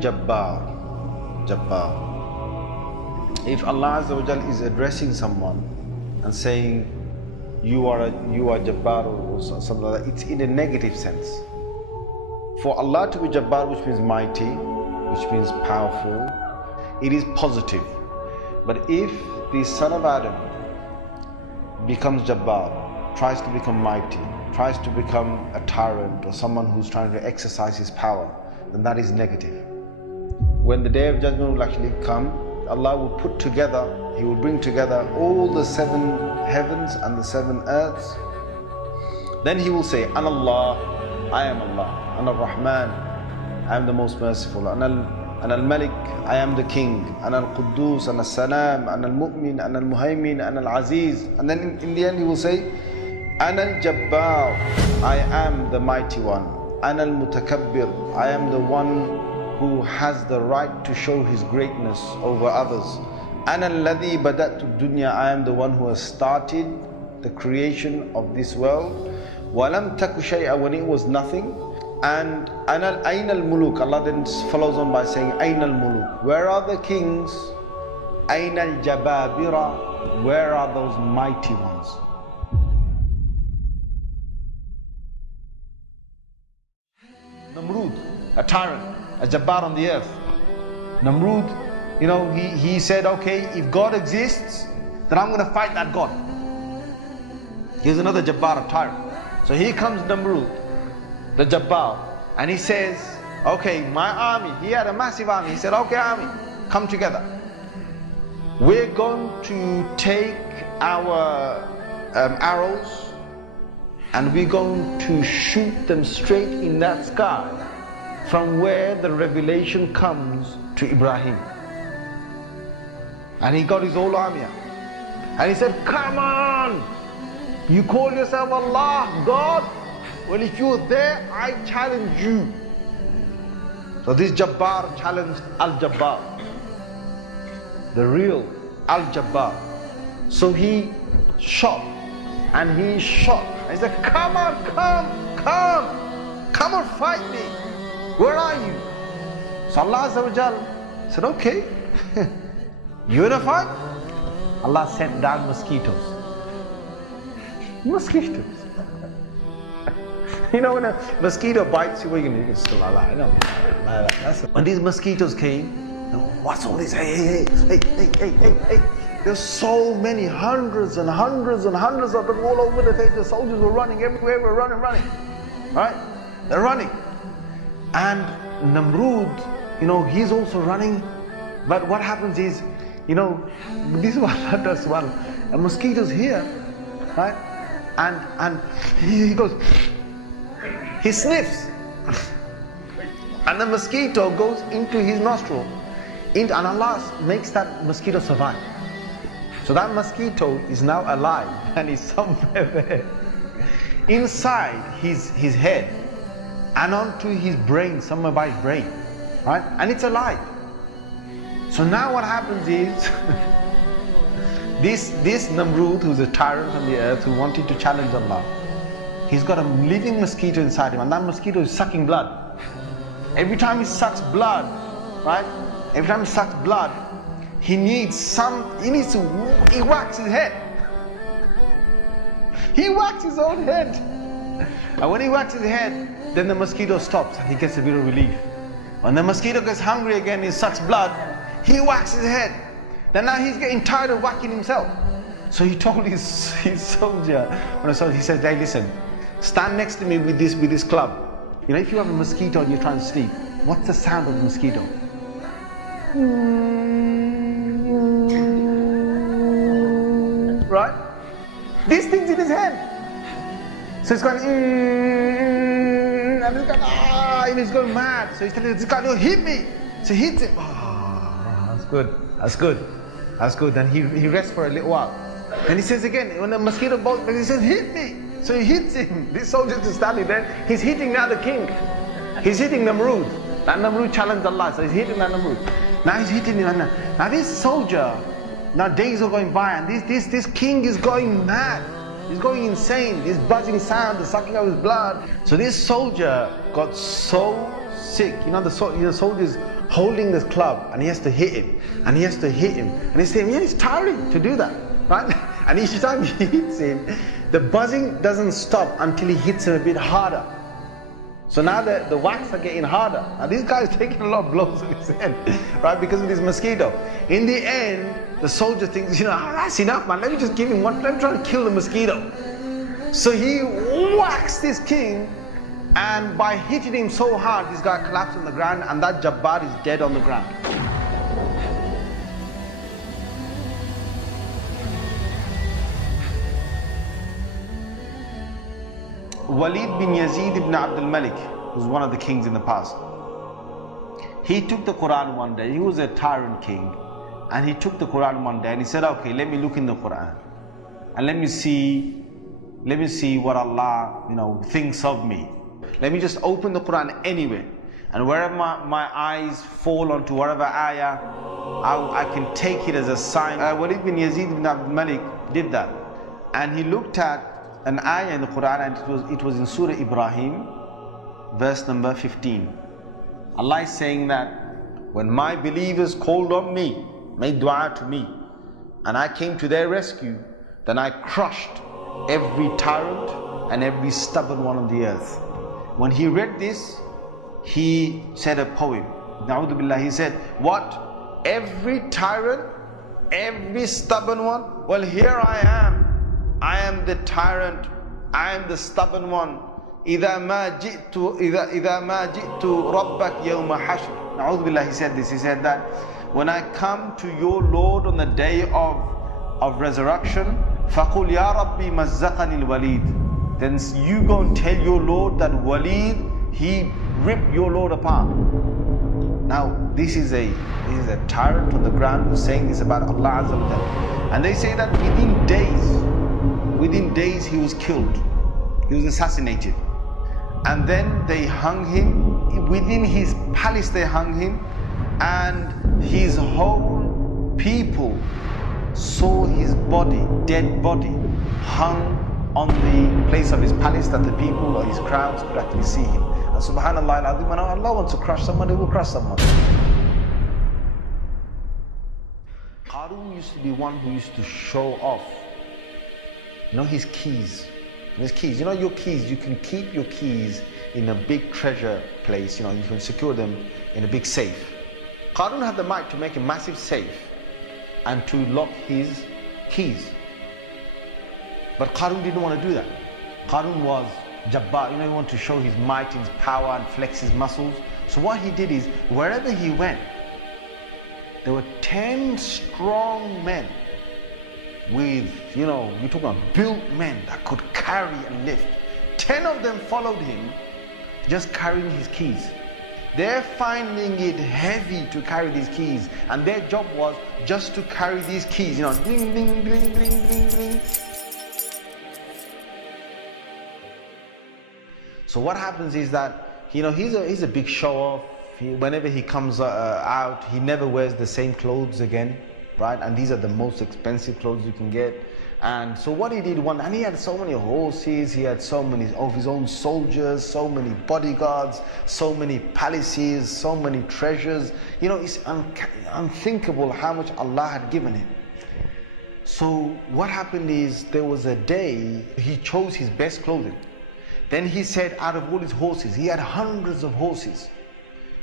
Jabbar. Jabbar. If Allah Azza wa Jal is addressing someone and saying, you are Jabbar or something like that, it's in a negative sense. For Allah to be Jabbar, which means mighty, which means powerful, it is positive. But if the son of Adam becomes Jabbar, tries to become mighty, tries to become a tyrant or someone who's trying to exercise his power, then that is negative. When the Day of Judgment will actually come, Allah will put together, He will bring together all the 7 heavens and the 7 earths. Then He will say, Ana Allah, I am Allah. Ana Rahman, I am the most merciful. Ana Al-Malik, I am the King. Ana Al-Quddus, Ana Al-Salam, Ana Al-Mu'min, Ana Al-Muhaymin, Ana Al-Aziz. And then in the end He will say, Ana Al-Jabbar, I am the Mighty One. Ana Al-Mutakabbir, I am the one who has the right to show his greatness over others. Ana alladhi bada'tu dunya, I am the one who has started the creation of this world. Walam taku shay'a, when it was nothing. And ana ayna al-muluk, Allah then follows on by saying, Ayna al-muluk, where are the kings? Ayna al-jababira, where are those mighty ones? Namrud, a tyrant, a Jabbar on the earth. Namrud, you know, he said, okay, if God exists, then I'm going to fight that God. Here's another Jabbar, a tyrant. So here comes Namrud, the Jabbar, and he says, okay, my army, he had a massive army. He said, okay, army, come together. We're going to take our arrows and we're going to shoot them straight in that sky from where the revelation comes to Ibrahim. And he got his whole army out. And he said, come on! You call yourself Allah, God? Well, if you're there, I challenge you. So this Jabbar challenged Al-Jabbar, the real Al-Jabbar. So he shot, and he shot. And he said, come on, come and fight me. Where are you? So Allah Azza wa Jal said, okay, you in a fight? Allah sent down mosquitoes. Mosquitoes. You know, when a mosquito bites you, what are you going to do? You can still alive. No, when these mosquitoes came, what's all this? Hey. There's so many, hundreds and hundreds and hundreds of them all over the place. The soldiers were running everywhere, were running. Right? They're running. And Namrud, you know, he's also running. But what happens is, you know, this is what Allah does well. A mosquito's here, right? And he goes, he sniffs. And the mosquito goes into his nostril. And Allah makes that mosquito survive. So that mosquito is now alive and is somewhere there. Inside his head and onto his brain, somewhere by his brain. Right? And it's alive. So now what happens is, this Namrud, who's a tyrant on the earth, who wanted to challenge Allah, he's got a living mosquito inside him, and that mosquito is sucking blood. Every time he sucks blood, right? Every time he sucks blood, he whacks his head. He whacks his own head. And when he whacks his head, then the mosquito stops and he gets a bit of relief. When the mosquito gets hungry again, he sucks blood, he whacks his head. Then now he's getting tired of whacking himself. So he told his soldier, he said, hey, listen, stand next to me with this club. You know, if you have a mosquito and you're trying to sleep, what's the sound of the mosquito? Right? This thing's in his head. So he's going, and he's going, and he's going mad. So he's telling this guy, no, hit me. So he hits him. Oh, that's good. Then he rests for a little while. And he says again, when the mosquito bites, he says, hit me. So he hits him. This soldier is standing there. He's hitting now the king. He's hitting Namrud. That Namrud challenged Allah. So he's hitting that Namrud. Now he's hitting him. Now this soldier, now days are going by, and this king is going mad. He's going insane. This buzzing sound, the sucking of his blood. So this soldier got so sick. You know, the soldiers holding this club, and he has to hit him, and he has to hit him, and he's saying, yeah, it's tiring to do that, right? And each time he hits him, the buzzing doesn't stop until he hits him a bit harder. So now the whacks are getting harder. Now this guy is taking a lot of blows on his head, right, because of this mosquito. In the end, the soldier thinks, you know, that's enough, man, let me just give him one, let me try to kill the mosquito. So he whacks this king, and by hitting him so hard, this guy collapsed on the ground, and that Jabbar is dead on the ground. Walid bin Yazid ibn Abdul Malik was one of the kings in the past. He took the Quran one day. He was a tyrant king, and he took the Quran one day and he said, okay, let me look in the Quran and let me see what Allah, you know, thinks of me. Let me just open the Quran anywhere, and wherever my eyes fall onto whatever ayah, I can take it as a sign. Walid bin Yazid ibn Abdul Malik did that, and he looked at an ayah in the Quran, and it was in Surah Ibrahim, verse number 15. Allah is saying that when my believers called on me, made dua to me, and I came to their rescue, then I crushed every tyrant and every stubborn one on the earth. When he read this, he said a poem. Na'udhu billah, he said, what? Every tyrant, every stubborn one? Well, here I am. I am the tyrant, I am the stubborn one. إِذَا مَا جِئْتُ رَبَّكْ يَوْمَ حَشْرٍ. Na'udhu billah, he said this, he said that when I come to your Lord on the day of resurrection, فَقُلْ يَا رَبِّي مَزَّقَنِ الْوَلِيدِ. Then you go and tell your Lord that Walid, he ripped your Lord apart. Now this is a tyrant on the ground who's saying this about Allah Azza wa Jalla. And they say that within days he was killed, he was assassinated, and then they hung him. Within his palace they hung him, and his whole people saw his body, dead body, hung on the place of his palace, that the people or his crowds could actually see him. And subhanallah al-azim, when Allah wants to crush someone, he will crush someone. Qarun used to be one who used to show off, you know, his keys. His keys, you know, your keys, you can keep your keys in a big treasure place, you know, you can secure them in a big safe. Qarun had the might to make a massive safe and to lock his keys. But Qarun didn't want to do that. Qarun was Jabbar, you know, he wanted to show his might, his power, and flex his muscles. So what he did is, wherever he went, there were 10 strong men with, you know, you're talking about built men that could carry and lift. 10 of them followed him, just carrying his keys. They're finding it heavy to carry these keys, and their job was just to carry these keys, you know, ding, ding, ding, ding, ding, ding. So what happens is that, you know, he's a big show-off. Whenever he comes out, he never wears the same clothes again, right? And these are the most expensive clothes you can get. And so what he did and he had so many horses, he had so many of his own soldiers, so many bodyguards, so many palaces, so many treasures. You know, it's unthinkable how much Allah had given him. So what happened is, there was a day he chose his best clothing. Then he said, out of all his horses, he had hundreds of horses.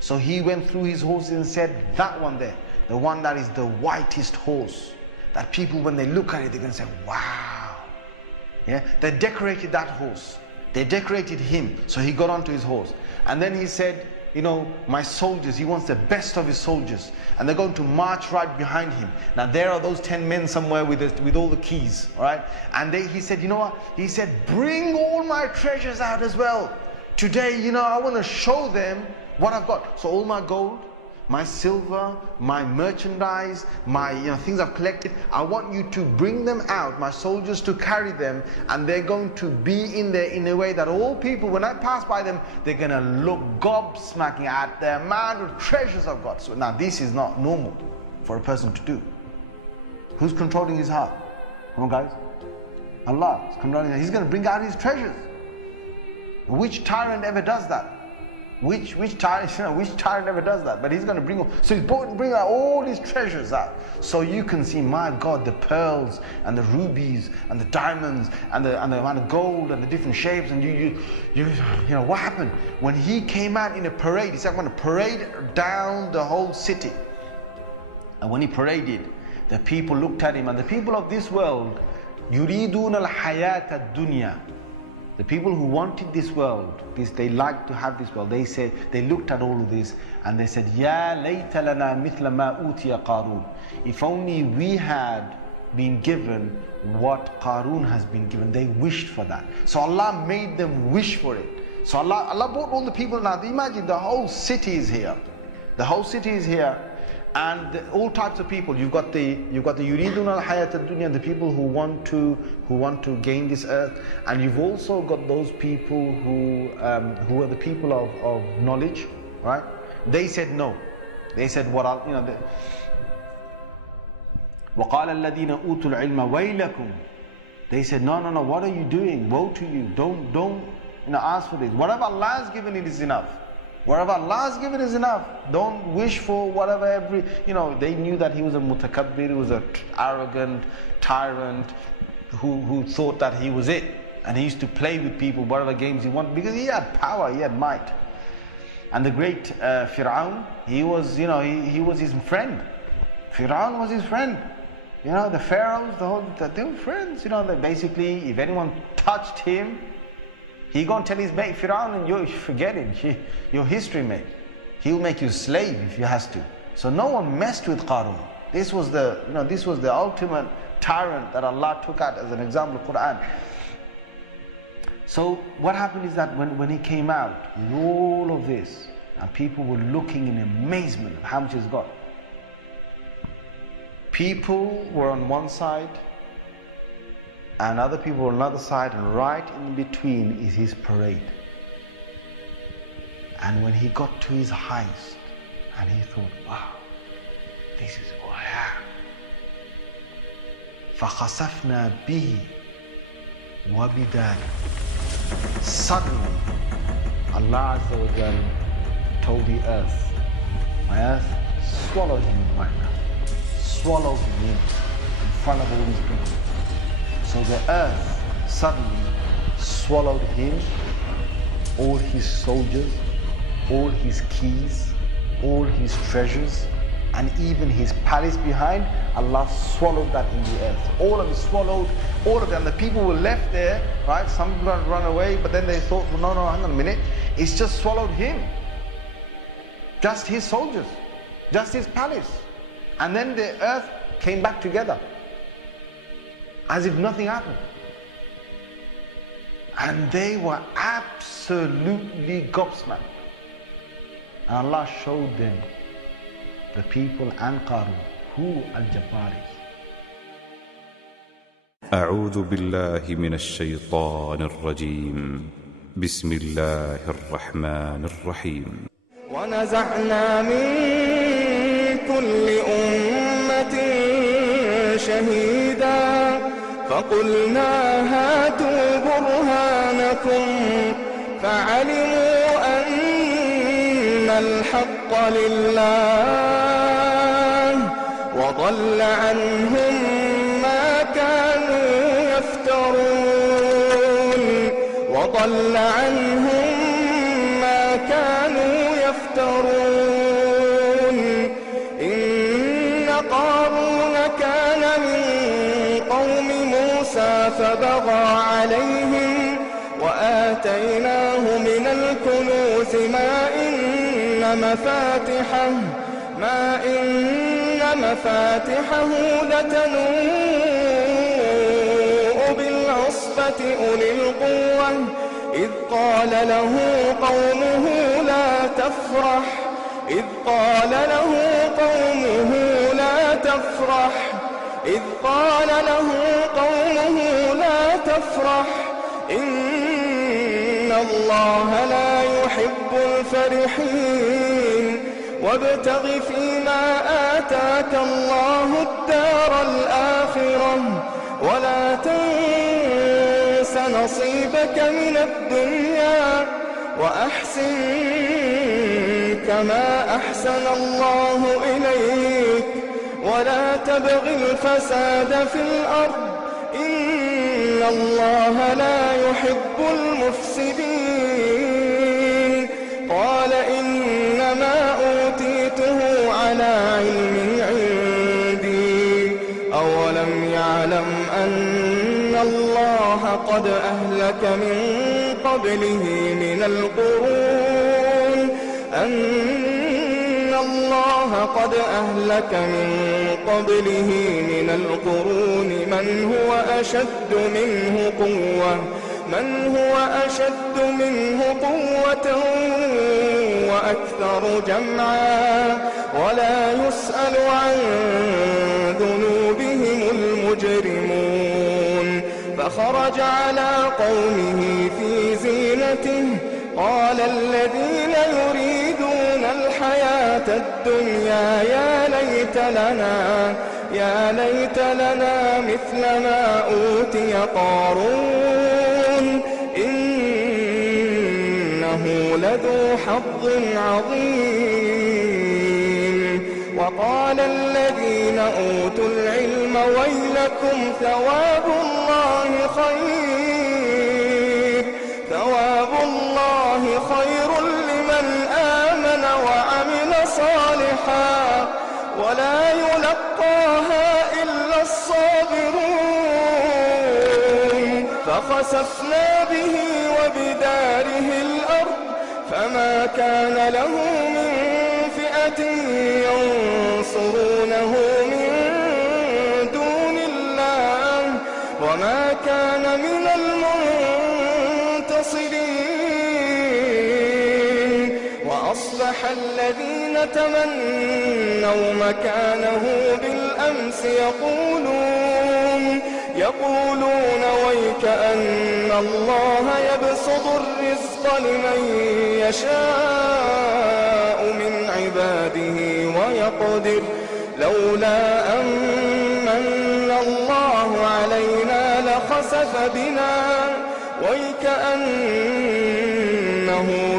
So he went through his horses and said, that one there, the one that is the whitest horse, that people, when they look at it, they're going to say, wow. Yeah, they decorated that horse. They decorated him. So he got onto his horse. And then he said, you know, my soldiers, he wants the best of his soldiers. And they're going to march right behind him. Now there are those 10 men somewhere with all the keys, all right? And he said, you know what? He said, bring all my treasures out as well. Today, you know, I want to show them what I've got. So all my gold, my silver, my merchandise, my things I've collected, I want you to bring them out, my soldiers to carry them, and they're going to be in there in a way that all people, when I pass by them, they're going to look gobsmacking at the amount of treasures I've got. So now this is not normal for a person to do. Who's controlling his heart? Come on guys. Allah is controlling his heart. He's going to bring out his treasures. Which tyrant ever does that? Which tyrant never does that? But he's going to bring, so he's bring out all his treasures out, so you can see, my God, the pearls and the rubies and the diamonds and the amount of gold and the different shapes. And you know what happened when he came out in a parade? He said, I'm going to parade down the whole city. And when he paraded, the people looked at him, and the people of this world, yuridun al-hayat ad-dunya. The people who wanted this world, they liked to have this world. They said, they looked at all of this and they said, Ya layta lana mithla ma utiya Qarun. If only we had been given what Qarun has been given. They wished for that. So Allah made them wish for it. So Allah brought all the people now. Imagine the whole city is here. The whole city is here. And all types of people. You've got the yuridun al hayat ad dunya, the people who want to gain this earth, and you've also got those people who are the people of knowledge, right? They said no. They said what وَقَالَ الَّذِينَ أُوتُوا الْعِلْمَ وَيْلَكُمْ. They said, no, what are you doing? Woe to you! Don't ask for this. Whatever Allah has given, it is enough. Whatever Allah has given is enough. Don't wish for whatever they knew that he was a mutakabbir, he was an arrogant tyrant who thought that he was it. And he used to play with people, whatever games he wanted, because he had power, he had might. And the great Fir'aun, he was his friend. Fir'aun was his friend. The pharaohs, they were friends. That basically, if anyone touched him, he gonna tell his mate Fir'aun, and you forget him. Your history, mate. He'll make you slave if he has to. So no one messed with Qarun. This was the ultimate tyrant that Allah took out as an example of Quran. So what happened is that when he came out with all of this, and people were looking in amazement of how much he's got. People were on one side, and other people on another side, and right in between is his parade. And when he got to his highest, and he thought, wow, this is who I am. فَخَسَفْنَا بِهِ وَبِدَارِ. Suddenly, Allah Azza wa Jal told the earth, my earth swallowed him right now. Swallowed him in front of all these people. So the earth suddenly swallowed him, all his soldiers, all his keys, all his treasures, and even his palace behind. Allah swallowed that in the earth. All of it swallowed, all of them. The people were left there, right? Some people had run away, but then they thought, no, hang on a minute. It's just swallowed him. Just his soldiers, just his palace. And then the earth came back together, as if nothing happened. And they were absolutely gobsmacked. And Allah showed them, the people and Qarun, who Al-Jabbar is. أعوذ بالله من الشيطان الرجيم. بسم الله الرحمن الرحيم. ونزعنا من كل أمة شهيدا فقلنا هاتوا برهانكم فعلموا أن الحق لله وضل عنهم ما كانوا يفترون وضل عنهم ما كانوا يفترون إن قارون كان من قوم موسى فبغى عليهم وآتيناه من الكنوز ما إن مفاتحه لتنوء بالعصبة أولي القوة إذ قال له قومه لا تفرح إذ قال له قومه لا تفرح إن الله لا يحب الفرحين وابتغ فيما آتاك الله الدار الآخرة ولا تنس نصيبك من الدنيا وأحسن كما أحسن الله إليك ولا تبغ الفساد في الأرض إن الله لا يحب المفسدين. قال إنما أوتيته على علم عندي أولم يعلم أن الله قد أهلك من قبله من القرون من هو أشد منه قوة وأكثر جمعا ولا يسأل عن ذنوبهم المجرمون. فخرج على قومه في زينته قال الذين يريدون الحياة الدنيا يا ليت لنا مثل ما أوتي قارون إنه لذو حظ عظيم. وقال الذين أوتوا العلم ويلكم ثواب الله خير لمن آمن وعمل صالحا ولا يلقاها إلا الصابرون. فخسفنا به وبداره الأرض فما كان له من فئة ينصرونه من دون الله وما كان من المنتصرين. وأصبح الذين تمنوا مكانه بالأمس يقولون ويكأن الله يبسط الرزق لمن يشاء من عباده ويقدر لولا أمن الله علينا لخسف بنا ويكأنه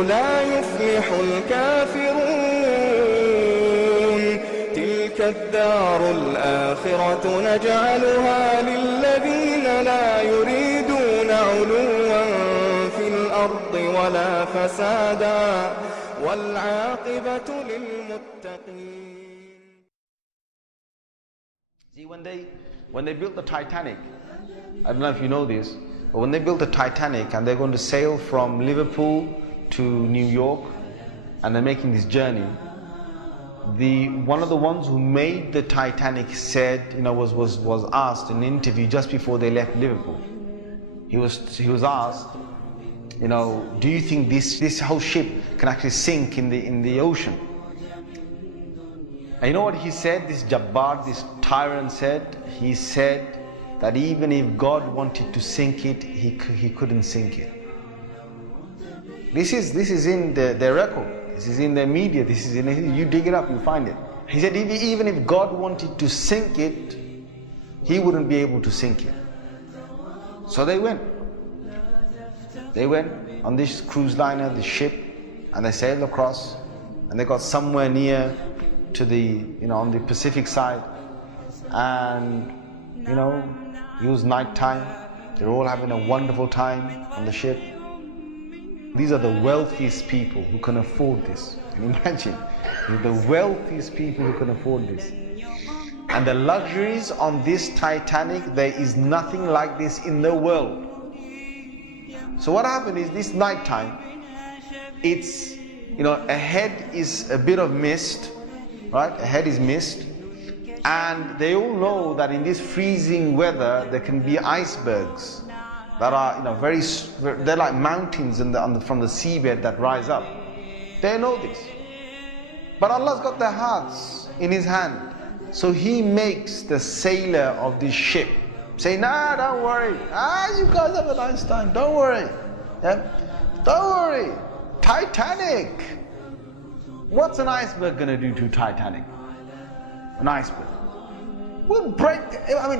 لا يفلح الكافرون. تلك الدار الآخرة نجعلها للذين لا يريدون علوا في الأرض ولا فسادا والعاقبة للمتقين. See, when they built the Titanic, I don't know if you know this, but when they built the Titanic and they're going to sail from Liverpool to New York and they're making this journey, one of the ones who made the Titanic said, was asked in an interview just before they left Liverpool. He was asked, do you think this whole ship can actually sink in the ocean? And you know what he said? This Jabbar, this tyrant said. He said that even if God wanted to sink it, he couldn't sink it. This is in their record. This is in their media. This is you dig it up, you find it. He said even if God wanted to sink it, he wouldn't be able to sink it. So they went. They went on this cruise liner, this ship, and they sailed across, and they got somewhere near to the, on the Pacific side, and it was night time. They're all having a wonderful time on the ship. These are the wealthiest people who can afford this. Can you imagine? They're the wealthiest people who can afford this. And the luxuries on this Titanic, there is nothing like this in the world. So what happened is this night time, it's, ahead is a bit of mist, right? Ahead is mist. And they all know that in this freezing weather, there can be icebergs that are, they're like mountains from the seabed that rise up. They know this. But Allah's got their hearts in His hand. So He makes the sailor of this ship say, nah, don't worry. You guys have a nice time. Don't worry. Yeah? Don't worry. Titanic. What's an iceberg going to do to Titanic? An iceberg will break.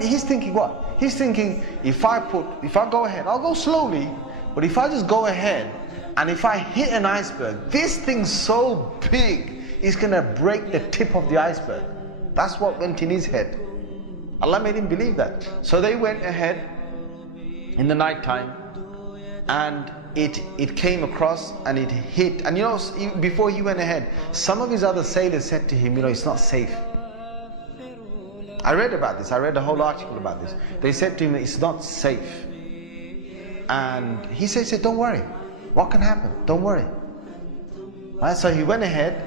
He's thinking what? He's thinking, if I go ahead, I'll go slowly, but if I just go ahead, And if I hit an iceberg, this thing's so big, it's gonna break the tip of the iceberg. That's what went in his head. Allah made him believe that. So they went ahead in the night time, and it came across and it hit. And you know, before he went ahead, some of his other sailors said to him, you know, it's not safe. I read about this. I read a whole article about this. They said to him, it's not safe. And he said, don't worry. What can happen? Don't worry. Right? So he went ahead,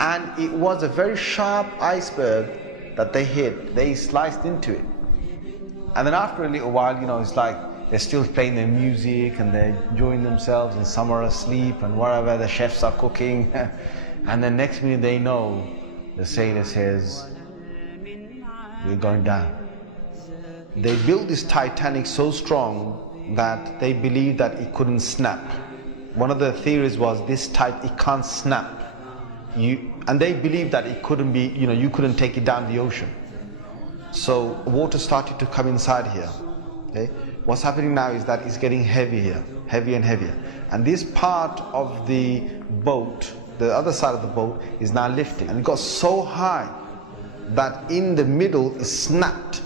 and it was a very sharp iceberg that they hit. They sliced into it. And then after a little while, you know, it's like they're still playing their music and they're enjoying themselves, and some are asleep and wherever the chefs are cooking. And then next minute they know, the sailor says, we're going down. They built this Titanic so strong that they believed that it couldn't snap. One of the theories was it can't snap. And they believed that it couldn't be, you know, you couldn't take it down the ocean. So water started to come inside here. Okay? What's happening now is that it's getting heavier, heavier and heavier. And this part of the boat, the other side of the boat, is now lifting. And it got so high that in the middle it snapped.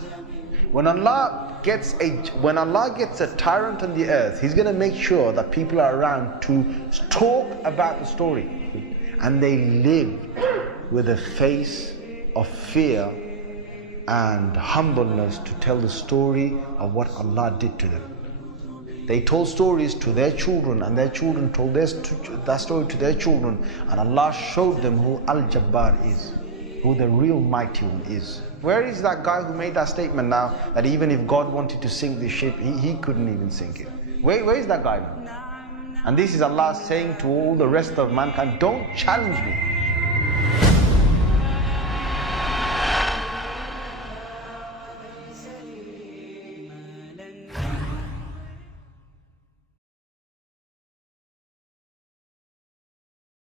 When Allah gets a tyrant on the earth, He's going to make sure that people are around to talk about the story. And they lived with a face of fear and humbleness to tell the story of what Allah did to them. They told stories to their children, and their children told that story to their children, and Allah showed them who Al-Jabbar is, who the real mighty one is. Where is that guy who made that statement now, that even if God wanted to sink the ship, he couldn't even sink it? Where is that guy now? And this is Allah saying to all the rest of mankind, don't challenge me.